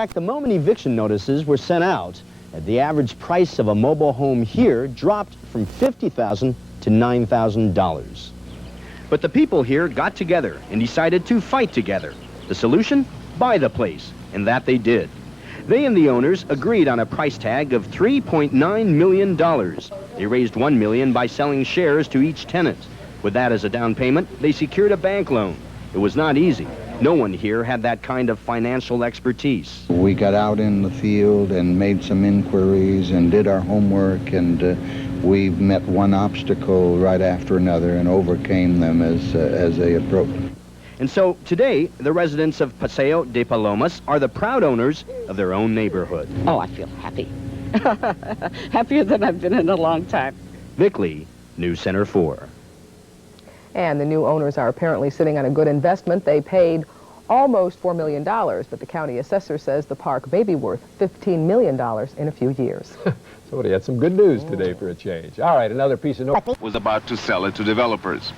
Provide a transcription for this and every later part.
fact, the moment eviction notices were sent out, the average price of a mobile home here dropped from $50,000 to $9,000. But the people here got together and decided to fight together. The solution? Buy the place, and that they did. They and the owners agreed on a price tag of $3.9 million. They raised $1 million by selling shares to each tenant. With that as a down payment, they secured a bank loan. It was not easy. No one here had that kind of financial expertise. We got out in the field and made some inquiries and did our homework, and we met one obstacle right after another and overcame them as they approached. And so today, the residents of Paseo De Palomas are the proud owners of their own neighborhood. Oh, I feel happy. Happier than I've been in a long time. Vic Lee, News Center 4. And the new owners are apparently sitting on a good investment. They paid almost $4 million, but the county assessor says the park may be worth $15 million in a few years. Somebody had some good news today for a change. All right, another piece of news. Was about to sell it to developers.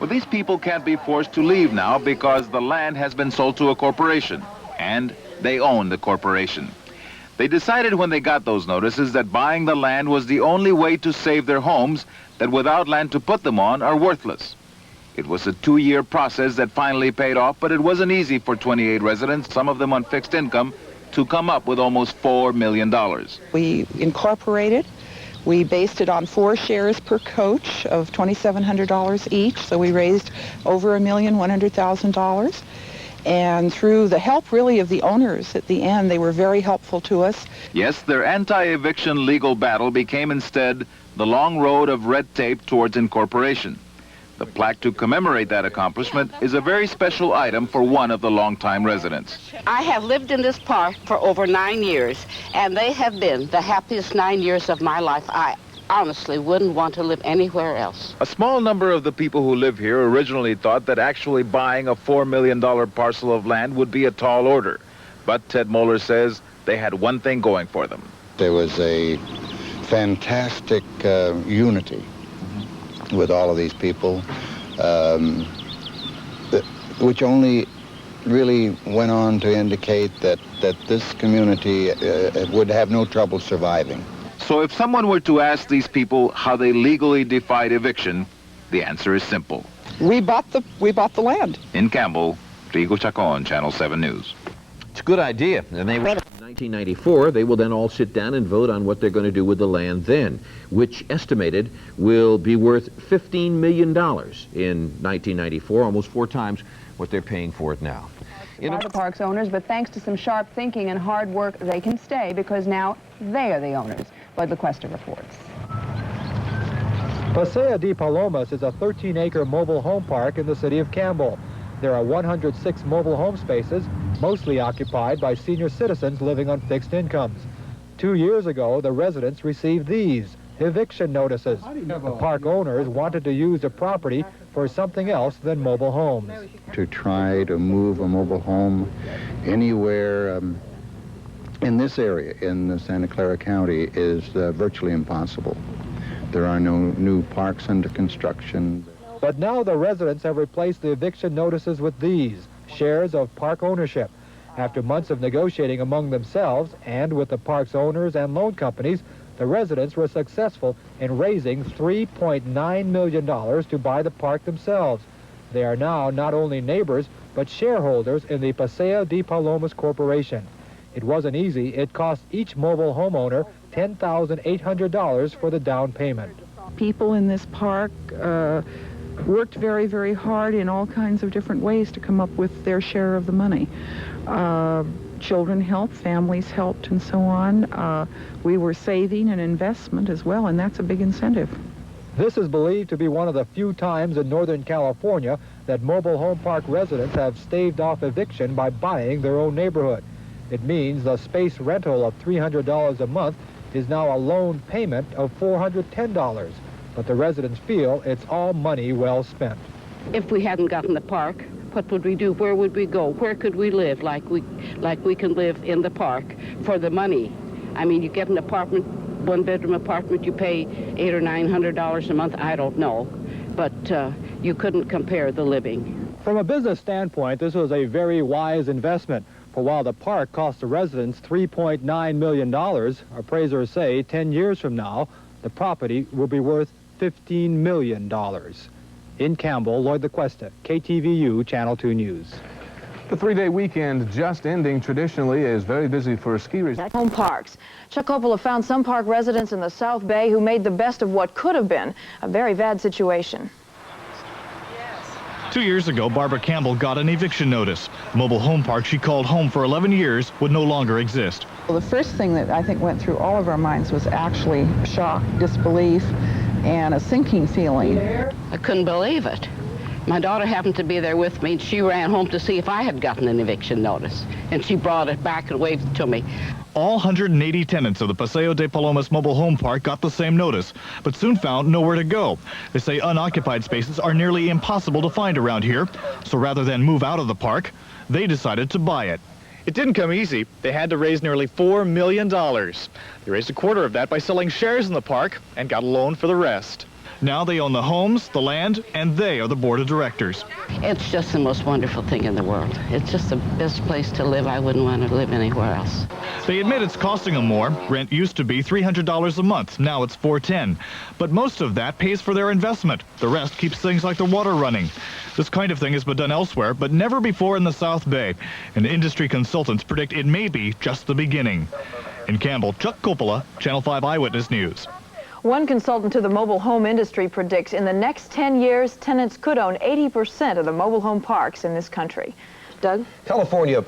Well, these people can't be forced to leave now because the land has been sold to a corporation, and they own the corporation. They decided when they got those notices that buying the land was the only way to save their homes that without land to put them on are worthless. It was a 2-year process that finally paid off, but it wasn't easy for 28 residents, some of them on fixed income, to come up with almost $4 million. We incorporated. We based it on 4 shares per coach of $2,700 each, so we raised over $1,100,000. And through the help, really, of the owners at the end, they were very helpful to us. Yes, their anti-eviction legal battle became instead the long road of red tape towards incorporation. The plaque to commemorate that accomplishment is a very special item for one of the longtime residents. I have lived in this park for over 9 years, and they have been the happiest 9 years of my life. I honestly wouldn't want to live anywhere else. A small number of the people who live here originally thought that actually buying a $4 million parcel of land would be a tall order. But Ted Moeller says they had one thing going for them. There was a fantastic unity with all of these people, which only really went on to indicate that this community would have no trouble surviving. So if someone were to ask these people how they legally defied eviction, the answer is simple. We bought the land. In Campbell, Rigo Chacon, Channel 7 News. It's a good idea. And they 1994, they will then all sit down and vote on what they're going to do with the land then, which estimated will be worth $15 million in 1994, almost 4 times what they're paying for it now. By the park's owners, but thanks to some sharp thinking and hard work, they can stay because now they are the owners. Bud LaQuesta reports. Paseo De Palomas is a 13-acre mobile home park in the city of Campbell. There are 106 mobile home spaces, mostly occupied by senior citizens living on fixed incomes. 2 years ago, the residents received these eviction notices. The park owners wanted to use the property for something else than mobile homes. To try to move a mobile home anywhere in this area, in Santa Clara County, is virtually impossible. There are no new parks under construction. But now the residents have replaced the eviction notices with these, shares of park ownership. After months of negotiating among themselves and with the park's owners and loan companies, the residents were successful in raising $3.9 million to buy the park themselves. They are now not only neighbors, but shareholders in the Paseo De Palomas Corporation. It wasn't easy. It cost each mobile homeowner $10,800 for the down payment. People in this park worked very, very hard in all kinds of different ways to come up with their share of the money. Children helped, families helped, and so on. We were saving an investment as well, and that's a big incentive. This is believed to be one of the few times in Northern California that mobile home park residents have staved off eviction by buying their own neighborhood. It means the space rental of $300 a month is now a loan payment of $410. But the residents feel it's all money well spent. If we hadn't gotten the park, what would we do? Where would we go? Where could we live like we can live in the park for the money? I mean, you get an apartment, 1-bedroom apartment, you pay $800 or $900 a month. I don't know, but you couldn't compare the living. From a business standpoint, this was a very wise investment. For while the park cost the residents $3.9 million, appraisers say 10 years from now, the property will be worth $15 million. In Campbell, Lloyd LaQuesta, KTVU, Channel 2 News. The three-day weekend just ending traditionally is very busy for ski resorts. Home parks. Chuck Coppola found some park residents in the South Bay who made the best of what could have been a very bad situation. 2 years ago, Barbara Campbell got an eviction notice. The mobile home park she called home for 11 years would no longer exist. Well, the first thing that I think went through all of our minds was actually shock, disbelief, and a sinking feeling. I couldn't believe it. My daughter happened to be there with me, and she ran home to see if I had gotten an eviction notice. And she brought it back and waved it to me. All 180 tenants of the Paseo De Palomas mobile home park got the same notice, but soon found nowhere to go. They say unoccupied spaces are nearly impossible to find around here, so rather than move out of the park, they decided to buy it. It didn't come easy. They had to raise nearly $4 million. They raised a quarter of that by selling shares in the park and got a loan for the rest. Now they own the homes, the land, and they are the board of directors. It's just the most wonderful thing in the world. It's just the best place to live. I wouldn't want to live anywhere else. They admit it's costing them more. Rent used to be $300 a month. Now it's $410. But most of that pays for their investment. The rest keeps things like the water running. This kind of thing has been done elsewhere, but never before in the South Bay. And industry consultants predict it may be just the beginning. In Campbell, Chuck Coppola, Channel 5 Eyewitness News. One consultant to the mobile home industry predicts in the next 10 years, tenants could own 80% of the mobile home parks in this country. Doug? California